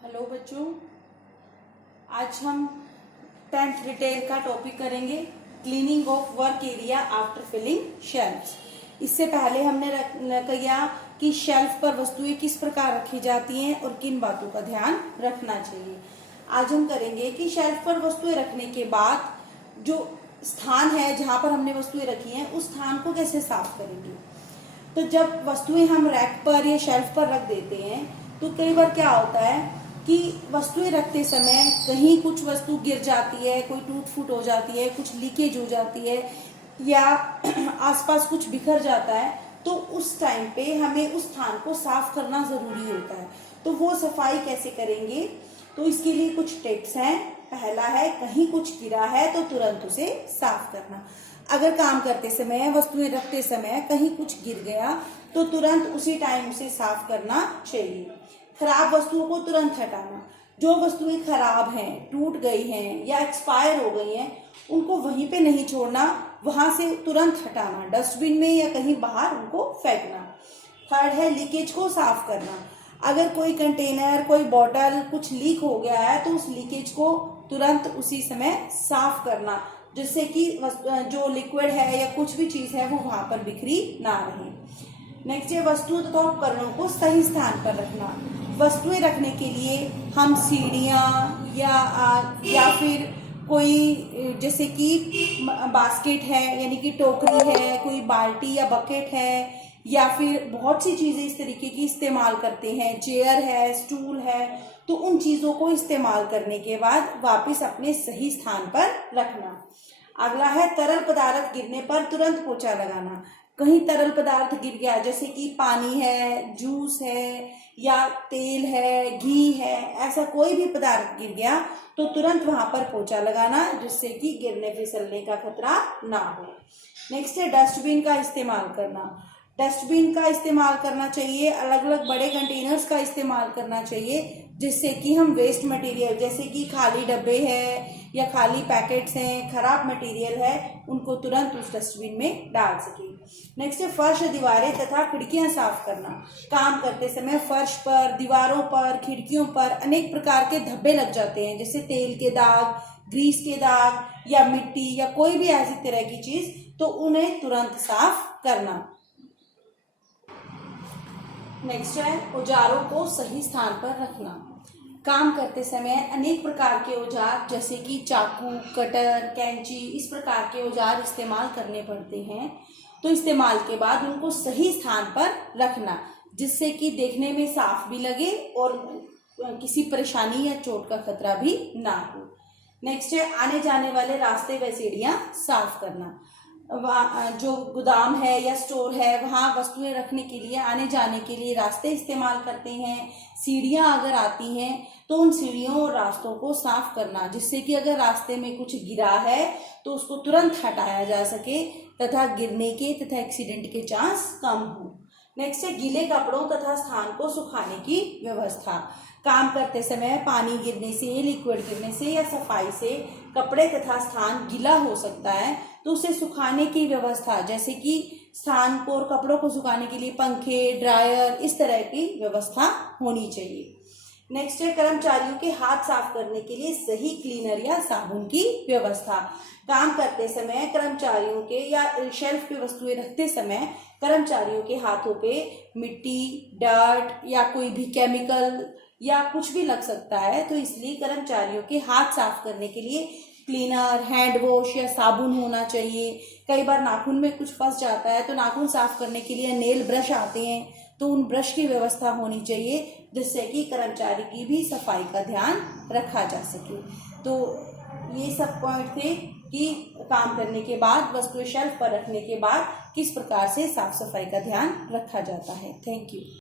Hello बच्चों, आज हम 10th रिटेल का टॉपिक करेंगे, cleaning of work area after filling shelves. इससे पहले हमने किया कि शेल्फ पर वस्तुएं किस प्रकार रखी जाती हैं और किन बातों का ध्यान रखना चाहिए। आज हम करेंगे कि शेल्फ पर वस्तुएं रखने के बाद जो स्थान है जहां पर हमने वस्तुएं रखी हैं उस स्थान को कैसे साफ करेंगे। तो जब वस्तुएं हम रैक पर या शेल्फ पर रख देते हैं तो कई बार क्या होता है कि वस्तुएं रखते समय कहीं कुछ वस्तु गिर जाती है, कोई टूट फूट हो जाती है, कुछ लीकेज हो जाती है या आसपास कुछ बिखर जाता है, तो उस टाइम पे हमें उस स्थान को साफ करना जरूरी होता है। तो वो सफाई कैसे करेंगे, तो इसके लिए कुछ टिप्स हैं। पहला है, कहीं कुछ गिरा है तो तुरंत उसे साफ करना। अगर काम करते समय, वस्तुएं रखते समय कहीं कुछ गिर गया तो तुरंत उसी टाइम उसे साफ करना चाहिए। खराब वस्तुओं को तुरंत हटाना। जो वस्तुएं खराब हैं, टूट गई हैं या एक्सपायर हो गई हैं, उनको वहीं पे नहीं छोड़ना, वहां से तुरंत हटाना, डस्टबिन में या कहीं बाहर उनको फेंकना। थर्ड है, लीकेज को साफ करना। अगर कोई कंटेनर, कोई बॉटल कुछ लीक हो गया है तो उस लीकेज को तुरंत उसी समय साफ करना, जिससे कि जो लिक्विड है या कुछ भी चीज है वो वहां पर बिखरी ना रहे। नेक्स्ट है, वस्तुओं तथा उपकरणों को सही स्थान पर रखना। वस्तुएं रखने के लिए हम सीढ़ियाँ या फिर कोई जैसे कि बास्केट है यानी कि टोकरी है, कोई बाल्टी या बकेट है, या फिर बहुत सी चीजें इस तरीके की इस्तेमाल करते हैं, चेयर है, स्टूल है, तो उन चीजों को इस्तेमाल करने के बाद वापस अपने सही स्थान पर रखना। अगला है, तरल पदार्थ गिरने पर तुरंत पोछा लगाना। कहीं तरल पदार्थ गिर गया जैसे कि पानी है, जूस है या तेल है, घी है, ऐसा कोई भी पदार्थ गिर गया तो तुरंत वहां पर पोछा लगाना, जिससे कि गिरने फिसलने का खतरा ना हो। नेक्स्ट है, डस्टबिन का इस्तेमाल करना। डस्टबिन का इस्तेमाल करना चाहिए, अलग अलग बड़े कंटेनर्स का इस्तेमाल करना चाहिए, जिससे कि हम वेस्ट मटेरियल जैसे कि खाली डब्बे हैं या खाली पैकेट्स हैं, खराब मटेरियल है, उनको तुरंत उस डस्टबिन में डाल सके। नेक्स्ट है, फर्श, दीवारें तथा खिड़कियां साफ करना। काम करते समय फर्श पर, दीवारों पर, खिड़कियों पर अनेक प्रकार के धब्बे लग जाते हैं, जैसे तेल के दाग, ग्रीस के दाग या मिट्टी या कोई भी ऐसी तरह की चीज, तो उन्हें तुरंत साफ करना। नेक्स्ट है, औजारों को सही स्थान पर रखना। काम करते समय अनेक प्रकार के औजार जैसे कि चाकू, कटर, कैंची, इस प्रकार के औजार इस्तेमाल करने पड़ते हैं, तो इस्तेमाल के बाद उनको सही स्थान पर रखना, जिससे कि देखने में साफ भी लगे और किसी परेशानी या चोट का खतरा भी ना हो। नेक्स्ट है, आने जाने वाले रास्ते व सीढ़ियां साफ करना। जो गोदाम है या स्टोर है वहाँ वस्तुएं रखने के लिए, आने जाने के लिए रास्ते इस्तेमाल करते हैं। सीढ़ियाँ अगर आती हैं तो उन सीढ़ियों और रास्तों को साफ करना, जिससे कि अगर रास्ते में कुछ गिरा है तो उसको तुरंत हटाया जा सके तथा गिरने के तथा एक्सीडेंट के चांस कम हो। नेक्स्ट है, गीले कपड़ों तथा स्थान को सुखाने की व्यवस्था। काम करते समय पानी गिरने से, लिक्विड गिरने से या सफाई से कपड़े तथा स्थान गीला हो सकता है, तो उसे सुखाने की व्यवस्था, जैसे कि स्थान को और कपड़ों को सुखाने के लिए पंखे, ड्रायर, इस तरह की व्यवस्था होनी चाहिए। नेक्स्ट है, कर्मचारियों के हाथ साफ करने के लिए सही क्लीनर या साबुन की व्यवस्था। काम करते समय कर्मचारियों के या शेल्फ पे वस्तुएं रखते समय कर्मचारियों के हाथों पे मिट्टी, डर्ट या कोई भी केमिकल या कुछ भी लग सकता है, तो इसलिए कर्मचारियों के हाथ साफ करने के लिए क्लीनर, हैंड वॉश या साबुन होना चाहिए। कई बार नाखून में कुछ फंस जाता है तो नाखून साफ करने के लिए नेल ब्रश आते हैं, तो उन ब्रश की व्यवस्था होनी चाहिए, जिससे कि कर्मचारी की भी सफाई का ध्यान रखा जा सके। तो ये सब पॉइंट थे कि काम करने के बाद, वस्तुएं शेल्फ पर रखने के बाद किस प्रकार से साफ सफाई का ध्यान रखा जाता है। Thank you.